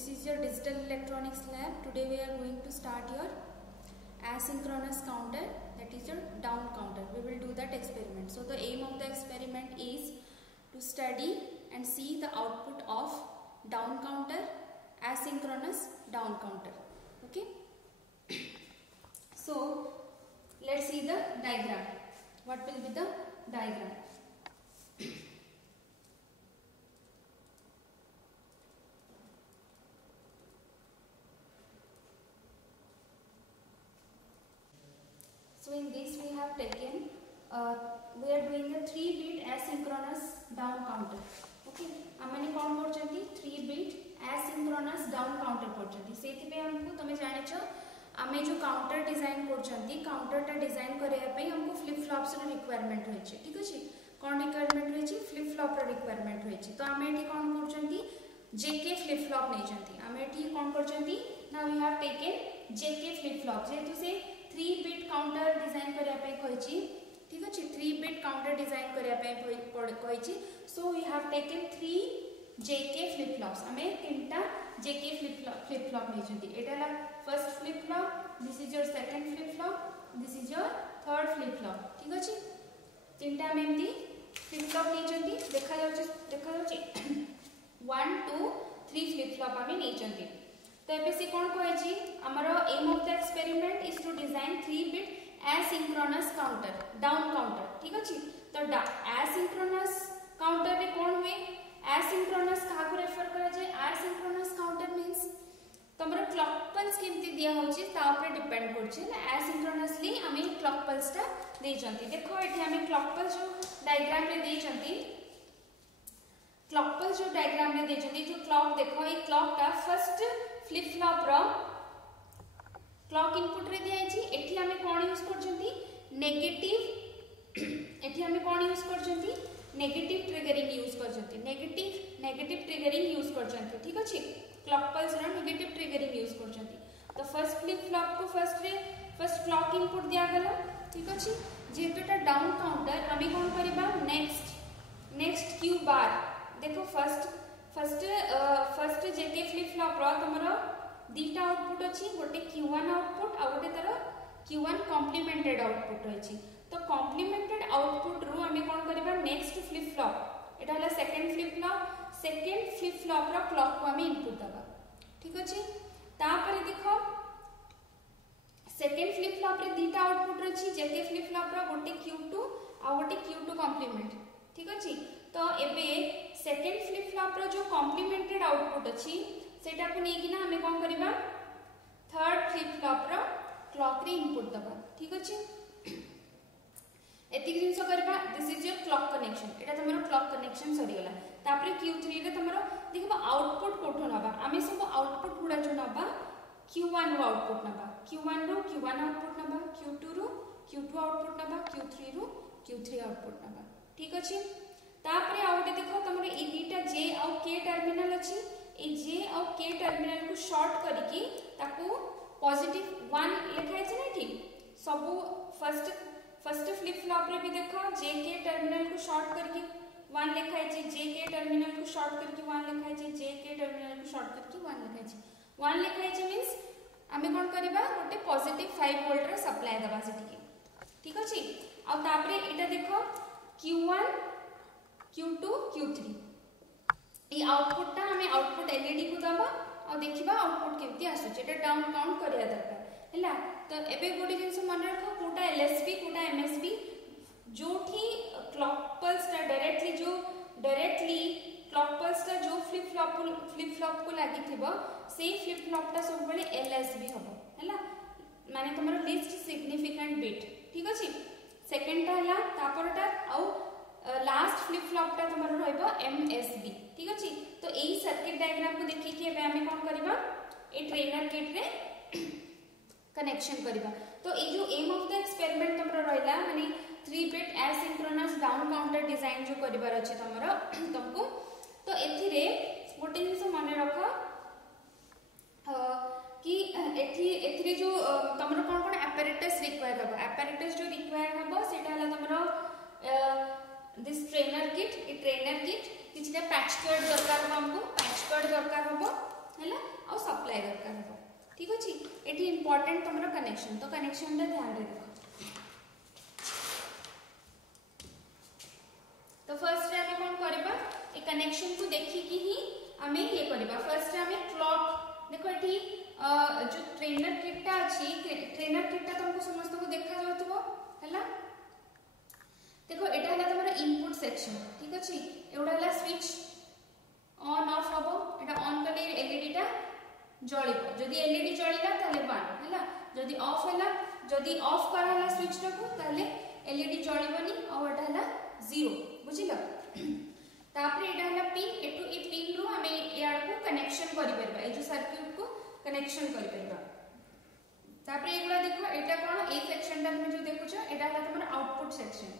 This is your digital electronics lab. Today we are going to start your asynchronous counter, that is your down counter. We will do that experiment. So the aim of the experiment is to study and see the output of down counter, asynchronous down counter. Okay. So let's see the diagram. What will be the diagram? So in this we have taken, we are doing a 3-bit asynchronous down counter. Okay, आमने कौन करचंती 3-bit asynchronous down counter करचंती. सेति पे हमको तमे जाने छो आमे जो काउंटर डिजाइन करचंती काउंटर टा डिजाइन करिया पे हमको फ्लिप फ्लॉप्स रो रिक्वायरमेंट होय छै. ठीक अछि, कोन रिक्वायरमेंट होय छै फ्लिप फ्लॉप रो रिक्वायरमेंट होय छै. तो आमे एठी कोन करचंती जेके फ्लिप फ्लॉप नै चंती. आमे एठी कोन करचंती now we have taken JK flip flop. जेतु से 3-bit काउंटर डिजाइन करिया पे कहछि. ठीक अछि, 3-bit काउंटर डिजाइन करिया पे कहछि. So we have taken 3 JK flip flops. हमें तीनटा जेके फ्लिप फ्लॉप नै छथि. एटा first flip flop, this is your second flip flop, this is your third flip flop. ठीक अछि, तीनटा हम एमती फ्लिप फ्लॉप नै छथि. देखा जाउछि 1 2 3 फ्लिप फ्लॉप हमें नै छथि. तो एबे से कोन कहै छी हमरो aim of the experiment is to design 3-bit asynchronous counter down counter. ठीक अछि, तो asynchronous counter रे कोन हुए asynchronous का को रेफर करा जाय. asynchronous counter मींस तमरो क्लॉक पल्स केमती दिया होछि ता ऊपर डिपेंड करछि. asynchronously हमें क्लॉक पल्स ता दे जंती. देखो एठी हमें क्लॉक पल्स जो डायग्राम रे दे जंती, क्लॉक पल्स जो डायग्राम रे दे जंती, जो क्लॉक देखो ए क्लॉक ता फर्स्ट फ्लिप फ्लॉप रो क्लॉक इनपुट रे दिया छी. एठी हमें कोन यूज करछंती नेगेटिव, एठी हमें कोन यूज करछंती नेगेटिव ट्रिगरिंग यूज करछंती. नेगेटिव ट्रिगरिंग यूज करछंती. ठीक अछि, क्लॉक पल्स रो नेगेटिव ट्रिगरिंग यूज करछंती. तो फर्स्ट फ्लिप फ्लॉप को फर्स्ट क्लॉक इनपुट दिया गलो. ठीक अछि, जेतुटा डाउन काउंटर हमें कोन करबा नेक्स्ट क्यू बार. देखो फर्स्ट जेके फ्लिप फ्लॉप रो तमरो दीटा आउटपुट अछि, गोटे Q1 आउटपुट आ गोटे तार Q1 कॉम्प्लीमेंटेड आउटपुट अछि. तो कॉम्प्लीमेंटेड आउटपुट रो हमें कोन करबा नेक्स्ट फ्लिप फ्लॉप, एटा हला सेकंड फ्लिप फ्लॉप रो क्लॉक को हमें इनपुट दबा. ठीक अछि, तापर देखो सेकंड फ्लिप फ्लॉप रे दीटा आउटपुट अछि, जेके फ्लिप फ्लॉप रो गोटे Q2 आ गोटे Q2 कॉम्प्लीमेंट. ठीक अछि, तो एबे सेकंड फ्लिप फ्लॉप रो जो कॉम्प्लीमेंटेड आउटपुट अछि सेटा को नै कि ना हमें कोन करबा थर्ड फ्लिप फ्लॉप रो क्लॉक रे इनपुट दबा. ठीक अछि, एति जिंस करबा. This is your clock connection. Etah तमरो clock connection सरी गेला. तापरे Q3 रे तमरो देखबा आउटपुट कोठो नबा. हमें सब आउटपुट गुडा जो नबा Q1 रो आउटपुट नबा, Q1 रो Q1 आउटपुट नबा, Q2 रो Q2 आउटपुट नबा, Q3 रो Q3 आउटपुट नबा. ठीक अछि, तापरे आउटे देखो तमरे ए दीटा J और K टर्मिनल अछि. ए J और K टर्मिनल को शॉर्ट करिकि ताको पॉजिटिव 1 लिखाइ छै नै. ठीक, सब फर्स्ट फ्लिप फ्लॉप रे भी देखो J K टर्मिनल को शॉर्ट करके 1 लिखाइ छै, J K टर्मिनल को शॉर्ट करके 1 लिखाइ छै, J K टर्मिनल को शॉर्ट करके 1 लिखाइ छै. 1 लिखाइ छै मींस हमें कोन करबा गोटे पॉजिटिव 5 वोल्ट रे सप्लाई दबा सेठी. ठीक अछि, आ तापरे एटा देखो Q1 Q2 Q3 ई आउटपुट ता हमें आउटपुट एलईडी को दबा और देखिबा आउटपुट केमती आसु छै. एटा डाउन काउंट करिया दरकार हैला. तो एबे गोटे जिंस मन रखो कोटा एलएसबी कोटा एमएसबी जोठी क्लॉक पल्स ता डायरेक्टली क्लॉक पल्स ता जो फ्लिप फ्लॉप को लागि थिबो से फ्लिप फ्लॉप ता सब बेले एलएसबी हबो हैला, माने तमरो लीस्ट सिग्निफिकेंट बिट. ठीक अछि, सेकंड ता हला तापरटा औ लास्ट फ्लिप फ्लॉप ता तमरो रहइबो एमएसबी. ठीक अछि, तो एई सर्किट डायग्राम को देखि कि एबे हमें कोन करबा ए ट्रेनर किट रे कनेक्शन करबा. तो ए जो एम ऑफ द एक्सपेरिमेंट तमरो रहला माने 3-bit asynchronous down counter design जो करबार अछि तमरो तुमको. तो एथिरे गोटे जिंस माने रखो कि एथिरे जो तमरो कोन एपैरेटस रिक्वायर हबो. एपैरेटस जो रिक्वायर हबो सेटा हला तमरो दिस ट्रेनर किट. ए ट्रेनर किट किछटा पैच कार्ड दरकार हमको, पैच कार्ड दरकार हबो हैला. एठी इंपोर्टेंट तुमरो कनेक्शन, तो कनेक्शन रे ध्यान रे देखो। तो फर्स्ट रे हमें कोन करबा, ए कनेक्शन को देखि कि ही हमें ये करबा। फर्स्ट रे हमें क्लॉक देखो एठी जो ट्रेनर किटटा अछि, ट्रेनर किटटा तुमको समस्त को देखा जाउतबो हला। देखो एटा हला तुम्हारा इनपुट सेक्शन, ठीक अछि। एउडा हला स्विच ऑन ऑफ हबो, एटा ऑन करले एलईडी टा जळिबो। जदी एलईडी जळिला ताले 1 हला, जदी ऑफ हला, जदी ऑफ कराला स्विच टा को ताले एलईडी जळिबोनी और एटा हला 0 बुझिलो। तापर एटा हला पिन, एटू ए पिन रो हमें यार को कनेक्शन करि परबा, ए जो सर्किट को कनेक्शन करि परबा। तापर एगुला देखो एटा कोन, ए सेक्शन टा में जो देखुछ एटा हला तुम्हारा आउटपुट सेक्शन।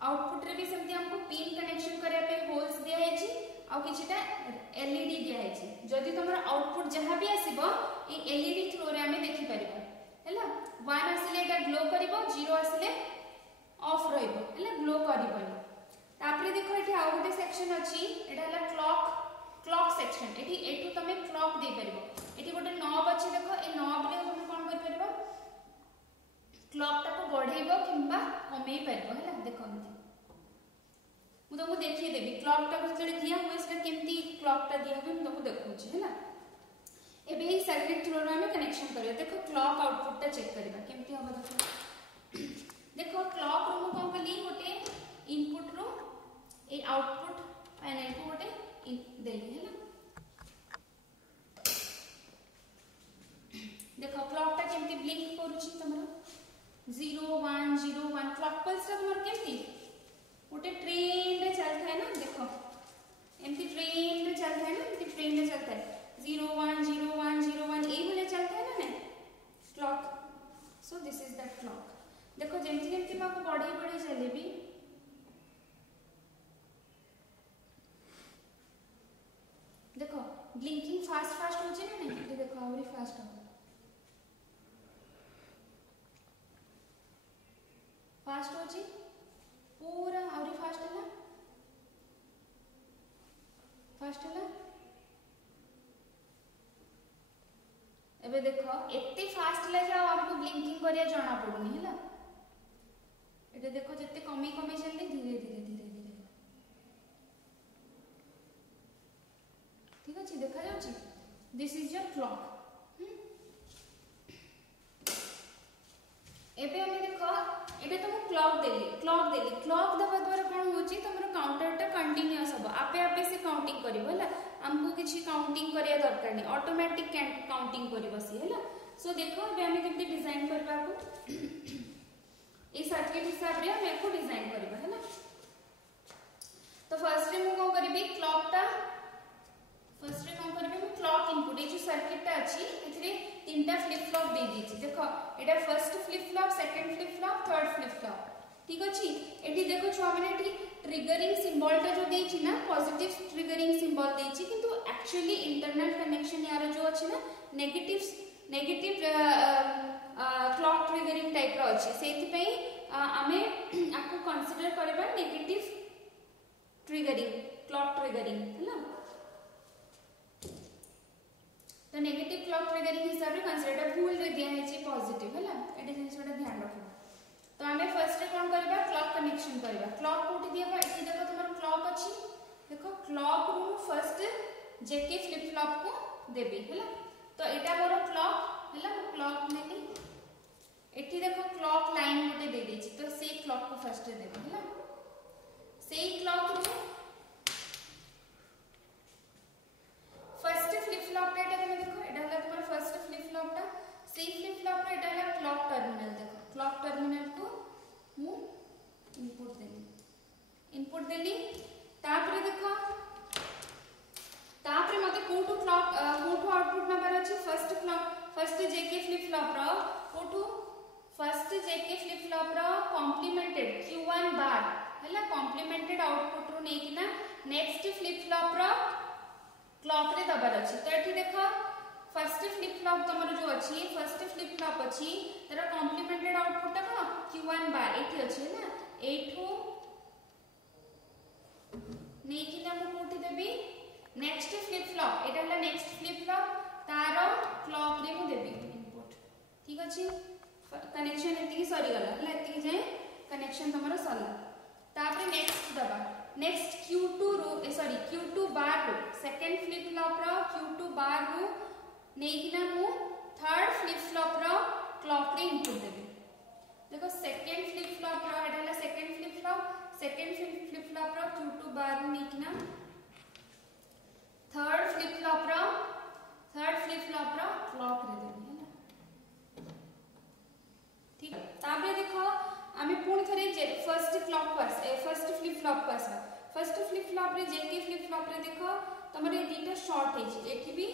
आउटपुट रे भी सेमती हमको पिन कनेक्शन करिया पे होल्स दिया है छी, आ किछटा एलईडी दिया है छी। जदी तुम्हारा आउटपुट जहां भी आसीबो ए एलईडी थ्रू रे हमें देखि परिबा हला। 1 आसीले एटा ग्लो करिवो, 0 आसीले ऑफ रहइबो हला, ग्लो करिवोनी। तापरे देखो एठी आ गोटे सेक्शन अछि, एटा हला क्लॉक सेक्शन। एठी एठू तमे क्लॉक दे परिबो। एठी गोटे नॉब अछि, देखो ए नॉब रे तमे कोन कर परिबो, क्लॉक टा को बढ़ाइबो किंबा कमै परिबो हला। देखो मु तुमको देखिए देबी क्लॉक टा को जड़े दिया हुए सेटा केमती क्लॉक टा दिया हुए, मु तुमको देखौछि हला। एबे ही सर्किट थ्रू रे हमें कनेक्शन करियो। देखो क्लॉक आउटपुट टा चेक करबा केमती होबा। देखो क्लॉक रो कोन कली गोटे इनपुट रो ए आउटपुट पैनल को गोटे देली हला। देखो क्लॉक टा केमती ब्लिंक करूछि तमरो 0 1 0 1। क्लॉक पल्स टा तमरो केमती गोटे ट्रेन रे चलता है ना, देखो एमती ट्रेन रे चलता है ना, एमती ट्रेन रे चलता है 0 1 0 1 0 1 ए वाला चलता है ना clock. So this is that clock. देखो जेमती जेमती माको बढ़ी चले भी, देखो ब्लिंकिंग फास्ट हो जे ना, नहीं देखो आवरी फास्ट हो, फास्ट हो जी पूरा आवरी फास्ट है, फास्ट है। एबे देखो एते फास्ट ले जाओ आपको ब्लिंकिंग करिया जाना पड़ुनी हला। एटे देखो जत्ते कमी चलले धीरे धीरे ठीक अछि, देखा जाउछि। This is your clock. एबे हमें देखो एबे तुम क्लॉक देली क्लॉक देबा द्वारा कोन होछि, तमरो काउंटर टा कंटीन्यूअस हो, आपे आपे से काउंटिंग करिवो हला। हमको किछि काउंटिंग करिया दरकार नै, ऑटोमेटिक काउंटिंग करिवो सी हला। सो देखो एबे हमें केमते डिजाइन करबा को ए सर्किट हिसाब रे हम एको डिजाइन करबा हला। तो फर्स्ट रे मु को करबी क्लॉक टा, फर्स्ट रे कोन करबी मु क्लॉक इनपुट ए जो सर्किट टा अछि एथरे तीनटा फ्लिप फ्लॉप दे दीछि। देखो एटा first flip flop, second flip flop, third flip flop, ठीक अछि। एठी देखो छुआ माने एठी ट्रिगरिंग सिंबल टा जो देछि ना, पॉजिटिव ट्रिगरिंग सिंबल देछि, किंतु एक्चुअली इंटरनल कनेक्शन यार जो अछि ना नेगेटिव क्लॉक ट्रिगरिंग टाइप रो अछि। सेति पई आमे आपको कंसीडर करबा नेगेटिव ट्रिगरिंग, क्लॉक ट्रिगरिंग हला। तो नेगेटिव क्लॉक ट्रिगरिंग हिसाब रे कंसीडर भूल रे दिया है पॉजिटिव हला। एटा जिनसटा ध्यान रखो। तो हमें फर्स्ट रे कोन करबा, क्लॉक कनेक्शन करबा। क्लॉक कोठी दियबा, एठी देखो तुम्हारा क्लॉक अछि, देखो क्लॉक रू फर्स्ट जेके फ्लिप फ्लॉप को देबी हला। तो एटा मोर क्लॉक हला, क्लॉक नेली एठी देखो क्लॉक लाइन गोटे दे देछि, तो से क्लॉक को फर्स्ट देबी हला। से क्लॉक रू फर्स्ट फ्लिप फ्लॉप एटा तमे देखो, एटा हला तुम्हारा फर्स्ट फ्लिप फ्लॉप टा। से फ्लिप फ्लॉप रे एटा हला क्लॉक टर्मिनल। देखो क्लॉक टर्मिनल को मु इनपुट देली तापरे देखो तापरे मते कोठू क्लॉक कोठू आउटपुट नंबर अछि फर्स्ट जेके फ्लिप फ्लॉप रो कोठू फर्स्ट जेके फ्लिप फ्लॉप रो कॉम्प्लीमेंटेड Q1 बार हला कॉम्प्लीमेंटेड आउटपुट रो नै कि ना नेक्स्ट फ्लिप फ्लॉप रो क्लॉक रे दबार अछि। तो एठी देखो फर्स्ट फ्लिप फ्लॉप तमरो जो अछि फर्स्ट फ्लिप फ्लॉप अछि तार कॉम्प्लीमेंटेड आउटपुट ता Q1 बार एठी अछि ना एठू नै कि ना मु कोठी देबी नेक्स्ट फ्लिप फ्लॉप एटा हला नेक्स्ट फ्लिप फ्लॉप तारो क्लॉक रे मु देबी इनपुट अच्छे कनेक्शन एति सरी गला हला एति जाए कनेक्शन तमरो सरला तापर नेक्स्ट दबा नेक्स्ट Q2 रो सॉरी Q2 बार रो सेकंड फ्लिप फ्लॉप रो Q2 बार रो नेकिना मु थर्ड फ्लिप फ्लॉप रो क्लॉक रे इनपुट देबे देखो सेकंड फ्लिप फ्लॉप रो एटा सेकंड फ्लिप फ्लॉप रो Q2 बार रो नेकिना थर्ड फ्लिप फ्लॉप रो क्लॉक रे देबे ठीक है ताबे देखो आमे पुणी थरे फर्स्ट क्लॉक पास फर्स्ट फ्लिप फ्लॉप पास फर्स्ट फ्लिप फ्लॉप रे जेके फ्लिप फ्लॉप रे देखो तमरे दीटा शॉर्ट हेची एठी भी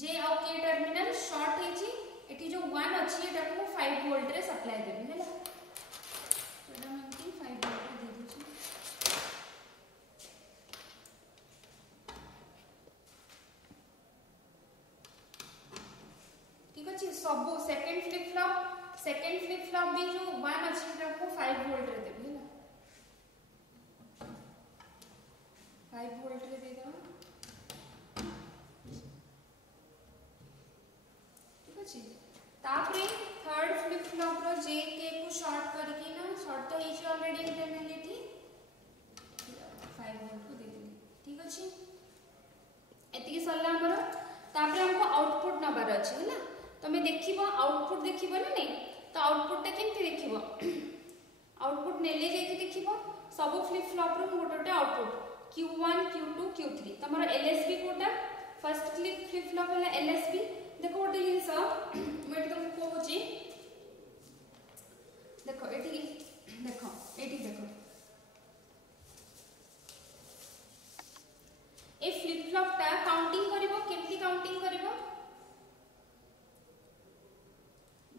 जे और के टर्मिनल शॉर्ट हेची एठी जो 1 अछि एटा को 5 वोल्ट रे सप्लाई देबे हैला एटा हमकी 5 वोल्ट दे देछि ठीक अछि सब सेकंड फ्लिप फ्लॉप भी जो 1 अछि एटा को 5 वोल्ट रे देबे हैला 5 वोल्ट रे दे दो ठीक अछि तापरे थर्ड फ्लिप फ्लॉप रो जे के को शॉर्ट करके ना शॉर्ट तो इज ऑलरेडी इंटरनली 5 वोल्ट को दे दे ठीक अछि एति सरला हमर तापरे हमको आउटपुट नंबर अछि हैला तमे देखिबो आउटपुट देखिबो ना नहीं तो आउटपुट टा केमती देखिबो आउटपुट नेले जेकी देखिबो सब फ्लिप फ्लॉप रो मोटोटे आउटपुट Q1 Q2 Q3 तमरो LSB कोटा फर्स्ट फ्लिप फ्लॉप है LSB देखो गोटे जिंस मैं तुमको कहूची देखो एठी देखो ए फ्लिप फ्लॉप टा काउंटिंग करिवो केमती काउंटिंग करिवो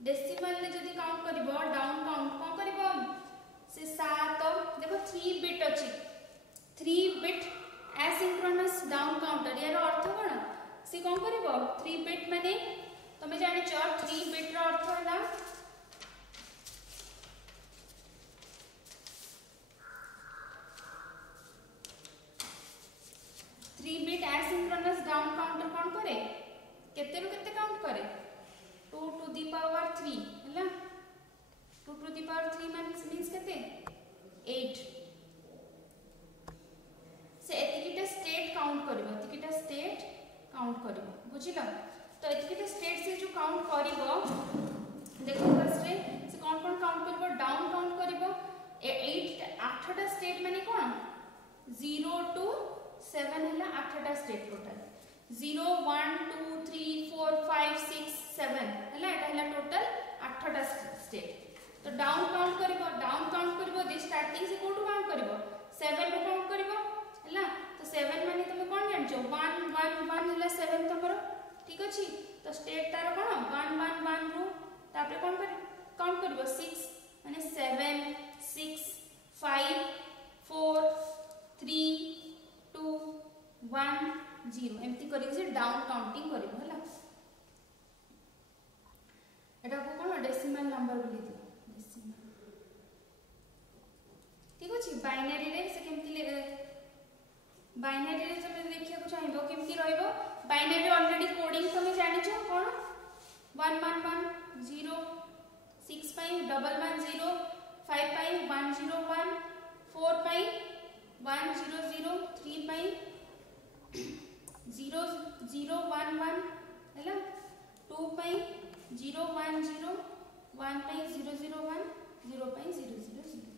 डेसिमल ले जदी काउंट करिवो डाउन काउंट कोन करिवो से 7 देखो 3 बिट अछि 3 बिट एसिंक्रोनस डाउन काउंटर यार अर्थ कोन से कोन करिवो 3 बिट माने तमे जानि छ 3 बिट रो अर्थ होला 3 बिट एसिंक्रोनस डाउन काउंटर कोन करे केते रो केते काउंट करे 2 टू द पावर 3 हैला 2 टू द पावर 3 मींस केते 8 से एतिकिटा स्टेट काउंट करबो एतिकिटा स्टेट काउंट करबो बुझिलो तो एतिकिटा स्टेट से जो काउंट करबो देखो फर्स्ट रे से कोन काउंट करबो डाउन काउंट करबो 8 टा स्टेट माने कोन 0 टू 7 हैला 8 टा स्टेट टोटल 0 1 2 3 4 5 6 7 हैला एटा हैला टोटल 8 टा स्टेट तो डाउन काउंट करबो दे स्टार्टिंग से कोटू काउंट करबो 7 रो काउंट करबो हैला तो 7 माने तुम कोन जानछो 1 1 1 हैला 7 तमरो ठीक अछि तो स्टेट तार कोन 1 1 1 रो तापरे कोन कर काउंट करबो 6 माने 7 6 5 4 3 2 1 0 एमती करी से डाउन काउंटिंग करबो हैला एटा को कोन डेसिमल नंबर बोली दियो डेसिमल ठीक अछि बाइनरी रे से केमती ले बाइनरी रे तमे देखिया को चाहिबो केमती रहइबो बाइनरी ऑलरेडी कोडिंग तमे जानि छ कोन 1 1 1 0 6 5 1 1 0 5 5 1 0 1 4 5 1 0 0 3 5 0 0 1 1 हैला 2 5 0 1 0 1 5 0 0 1 0 5 0 0 0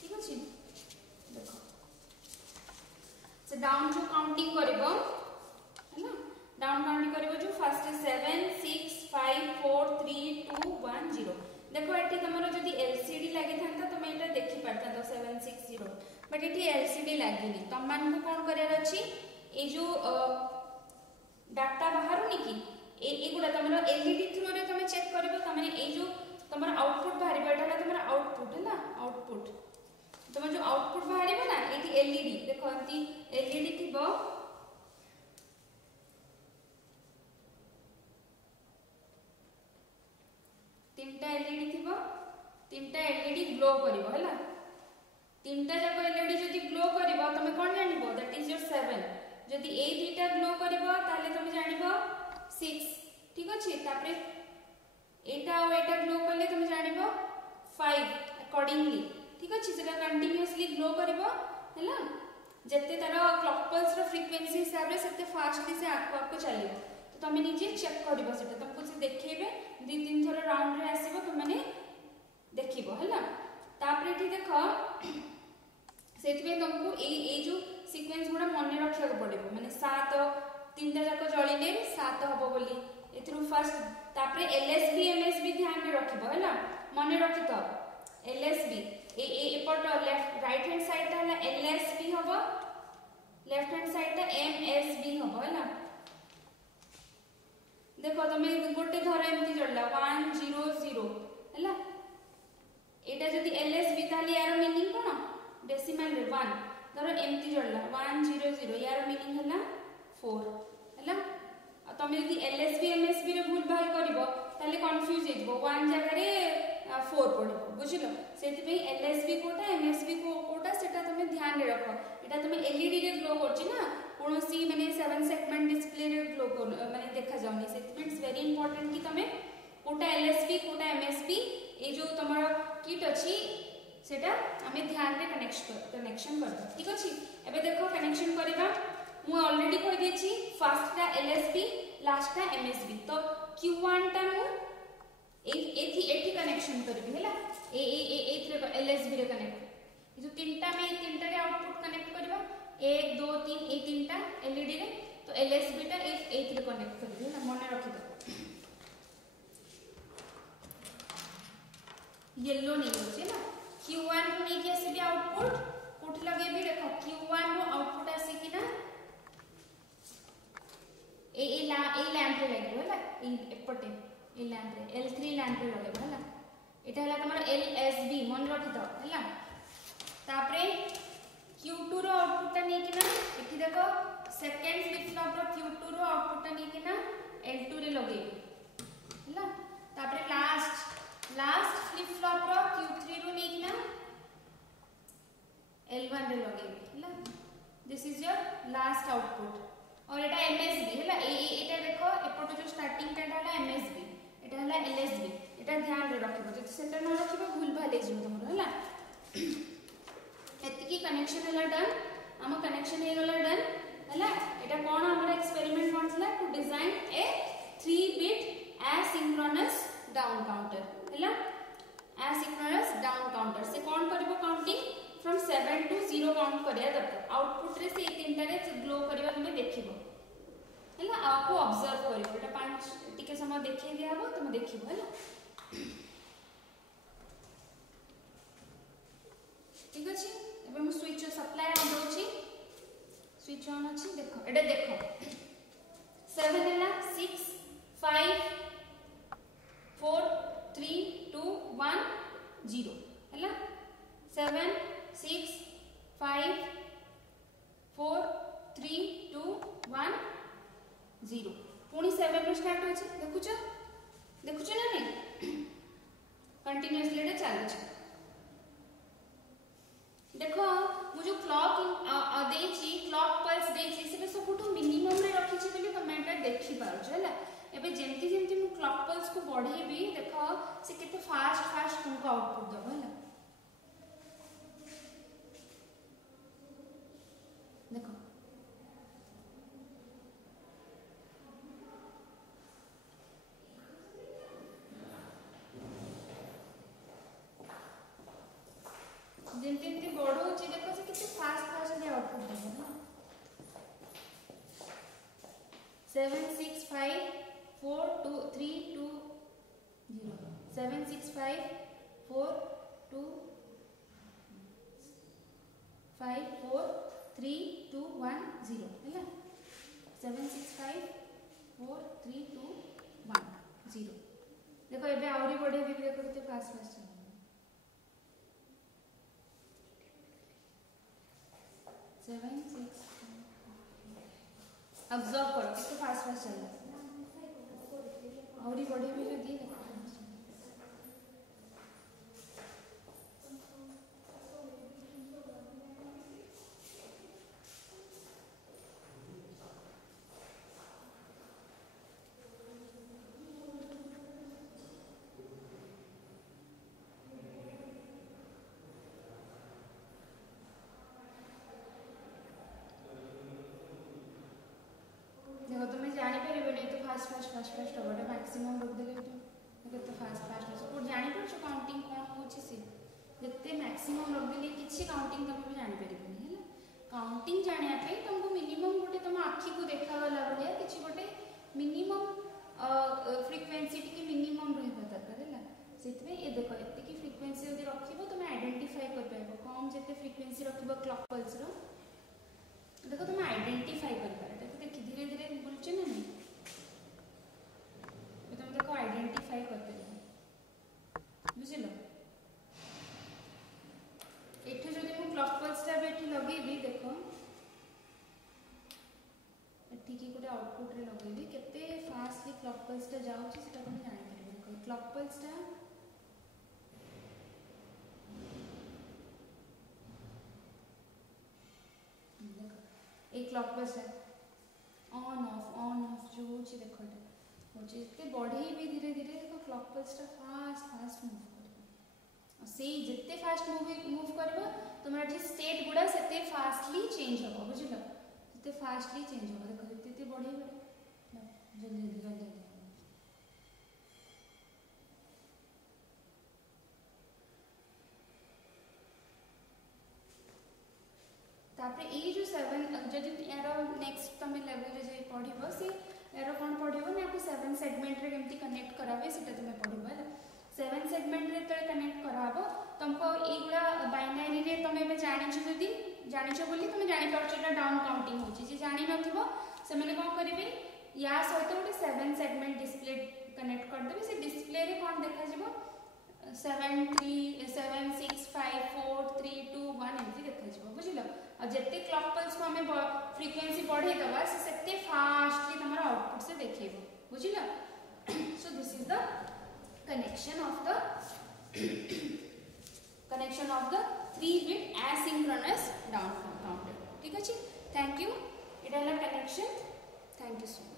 ठीक अछि देखो से डाउन जो काउंटिंग करबो हैला डाउन काउंटिंग करबो जो फर्स्ट 7 6 5 4 3 2 1 0 देखो एठी तमरो जदी एलसीडी लागि थांता तमे एटा देखि परता तो 7 6 0 बट एठी एलसीडी लागिनी तम मान को कोन करेर अछि ए जो डाटा बाहरुनी की ए गुडा तमरो एलईडी थ्रू रे तमे चेक करबो तमे ए जो तमरो आउटपुट बाहरिबो एटा तमरो आउटपुट है ना आउटपुट तमे जो आउटपुट बाहरिबो ना एठी एलईडी देखो अंती एलईडी थिबो तीनटा एलईडी थिबो तीनटा एलईडी ग्लो करिवो हैला तीनटा जको एलईडी जदी ग्लो करिवो तमे कोन जानिबो दैट इज योर 7 जदी ए दुटा ग्लो करिवो ताले तमे जानिबो 6 ठीक अछि तापरे एटा और एटा ग्लो करले तुम जानिबो 5 अकॉर्डिंगली ठीक अछि सेटा कंटीन्यूअसली ग्लो करबो हैला जत्ते तार क्लॉक पल्स रो फ्रीक्वेंसी हिसाब रे सेते फास्टली से आपको चलिबो तो तुम निजे चेक करबो सेटा तुमको से देखेबे 2-3 थर राउंड रे आसीबो तुम माने देखिबो हैला तापरे एठी देखो सेतबे तुमको ए जो सीक्वेंस गुडा मन रखिया को पड़िबो माने 7 तीनटा जाक जळिले 7 हबो बोली एथरु फर्स्ट तापरे एलएसबी एमएसबी ध्यान में रखिबो हैला मन रखि तो एलएसबी ए एपट लेफ्ट राइट हैंड साइड ता हला एलएसबी हबो लेफ्ट हैंड साइड ता एमएसबी हबो हैला देखो तमे गोटे धर एमती जळला 100 हैला एटा जदी एलएसबी ताली यार मीनिंग कोन डेसिमल रे 1 धर एमती जळला 100 यार मीनिंग हला 4 हैला तमे यदि एलएसबी एमएसबी रे भूल भाल करिवो ताले कंफ्यूज हेजबो 1 जगह रे 4 पड़िबो बुझिलो सेति पे एलएसबी कोटा एमएसबी कोटा सेटा तमे ध्यान रे रखो एटा तमे एलईडी रे ग्लो करछि ना कोनोसी माने 7 सेगमेंट डिस्प्ले रे ग्लो माने देखा जाउनी सेति पे इट्स वेरी इंपोर्टेंट कि तमे कोटा एलएसबी कोटा एमएसबी ए जो तमरो किट अछि सेटा हमें ध्यान रे कनेक्शन करबो ठीक अछि एबे देखो कनेक्शन करबा मु ऑलरेडी कहि देछि फर्स्ट टा एलएसबी लास्ट टा एमएसबी तो Q1 टा मु एथि कनेक्शन करबी हैला एथि एलएसबी रे कनेक्ट जो तीनटा में तीनटा रे आउटपुट कनेक्ट करबा 1 2 3 ए तीनटा एलईडी रे तो एलएसबी टा एथि रे कनेक्ट करबी हैला मन रखि दो येलो नहीं होचे ना Q1 को नहीं के आसीबी आउटपुट कोठ लगेबी देखो Q1 रो आउटपुट आसी कि ना ए लैंप रे लागो हैला एपटे ए लैंप रे L3 लैंप रे लगेबो हैला एटा हला तमर LSB मन रखि दो हैला तापरे Q2 रो आउटपुट ता नहीं कि ना एठी देखो सेकंड फ्लिप फ्लॉप रो Q2 रो आउटपुट ता नहीं कि ना L2 रे लगेबी हैला तापरे लास्ट फ्लिप फ्लॉप रो Q3 रो नहीं कि ना L1 रे लगेबी हैला this is your last output और एटा एमएसबी हैला एटा देखो एपटो जो स्टार्टिंग टा हला एमएसबी एटा हला एलएसबी एटा ध्यान रे रखिबो जति सेटा न रखिबो भूल भाले जिवो तमरो हैला एति की कनेक्शन हला डन हम कनेक्शन हे गला डन हैला एटा कोन हमर एक्सपेरिमेंट कोनथला to design a 3 bit asynchronous down counter हैला एसिंक्रोनस डाउन काउंटर से कोन करबो काउंटिंग फ्रॉम 7 to 0 काउंट करिया दरकार आउटपुट रे से तीनटा रे ग्लो करबा हमें देखिबो हैला आपको ऑब्जर्व करिबो एटा 5 टिके समय देखै दियाबो तुम देखिबो हैला ठीक अछि एबे हम स्विच सप्लाई ऑन दोछि स्विच ऑन अछि देखो एटा देखो 7 हैला 6 5 4 3 2 1 0 हैला 7 6 5 4 3 2 1 0 पुनी 7 रो स्टार्ट होछि देखुछ ना नहीं कंटीन्यूअसली एटा चालू छै देखो मु जो क्लॉक देछि क्लॉक पल्स देछि से सबटू मिनिमम रे रखि छी बोली कमेंट देखि पाउ छ हैला एबे जेंति जेंति मु क्लॉक पल्स को बढ़ेबी देखो से केते फास्ट तुमको आउटपुट दबो हैला देखो जेंति बड़ो छी देखो से कितने फास्ट दे आउटपुट देबो ना 7 6 5 4 2 3 2 0 7 6 5 4 2 5 4 3 2 1 0 हैला 7 6 5 4 3 2 1 0 देखो एबे आउरी बढ़े भी देखो कितने फास्ट चल सेवन सिक्स ऑब्जर्व करो कितने फास्ट चल रहा है आउरी बढ़े भी जो दी देखो फास्ट फास्ट हम गोटे मैक्सिमम रखिदेले केते फास्ट फास्ट सपोर्ट जानी पड़छ काउंटिंग कौन होछि से जिते मैक्सिमम रखिदेले किछि काउंटिंग तुम भी जानि परिबनी हैला काउंटिंग जानिया पे तुमको मिनिमम गोटे तुम आखि को देखा गला भलिया किछि गोटे मिनिमम फ्रीक्वेंसी टी मिनिमम रहबा दरकार हैला सेतबे ए देखो एते की फ्रीक्वेंसी यदि रखिबो तुम आइडेंटिफाई कर पाइबो कम जेते फ्रीक्वेंसी रखिबो क्लॉक पल्स रो देखो तुम आइडेंटिफाई कर पारे देखो देखि धीरे धीरे बुलचे ना नहीं तुम देखो आइडेंटिफाई करते रहो बुझिलो एठे जदि मु क्लॉक पल्स टा बेठी लगेबी देखो एठी की गोटे आउटपुट रे लगेबी केते फास्टली क्लॉक पल्स टा जाउची सेटा तुम जानि परिबो देखो क्लॉक पल्स टा एक क्लॉक पल्स ऑन ऑफ जो होची देखो होची इतने बढ़े भी धीरे धीरे देखो क्लॉक पल्स टा फास्ट फास्ट मूव करबो से जिते फास्ट मूव करबो तुमरा जे स्टेट गुडा सेते फास्टली चेंज होबो बुझिलो जिते फास्टली चेंज होबो देखो जिते बढ़े बढ़े जल्दी जल्दी तापर ए जो 7 जदि यार नेक्स्ट तुम लेवल रे जे पढिबो से यार कोन पढिबो ना को 7 सेगमेंट रे केमती कनेक्ट कराबे सेटा तुम पढिबो है 7 सेगमेंट रे तळे कनेक्ट कराबो तुमको एगुडा बाइनरी रे तुम बे जानिछ जदि जानिछ बोली तुम जानि परछटा डाउन काउंटिंग होची जे जानि नथिबो से माने कोन करिवे या सहित गोटे 7 सेगमेंट डिस्प्ले कनेक्ट कर देबे से डिस्प्ले रे कोन देखा जिवो 7 3 7 6 5 4 3 2 1 एमती देखा जिवो बुझिलो और जिते क्लॉक पल्स को हमें फ्रीक्वेंसी बढ़े दबा से सेते फास्टली तुम्हारा आउटपुट से देखिबो बुझिलो so this is the connection of the 3-bit asynchronous down counter ठीक अछि थैंक यू इट वाला connection thank you so much.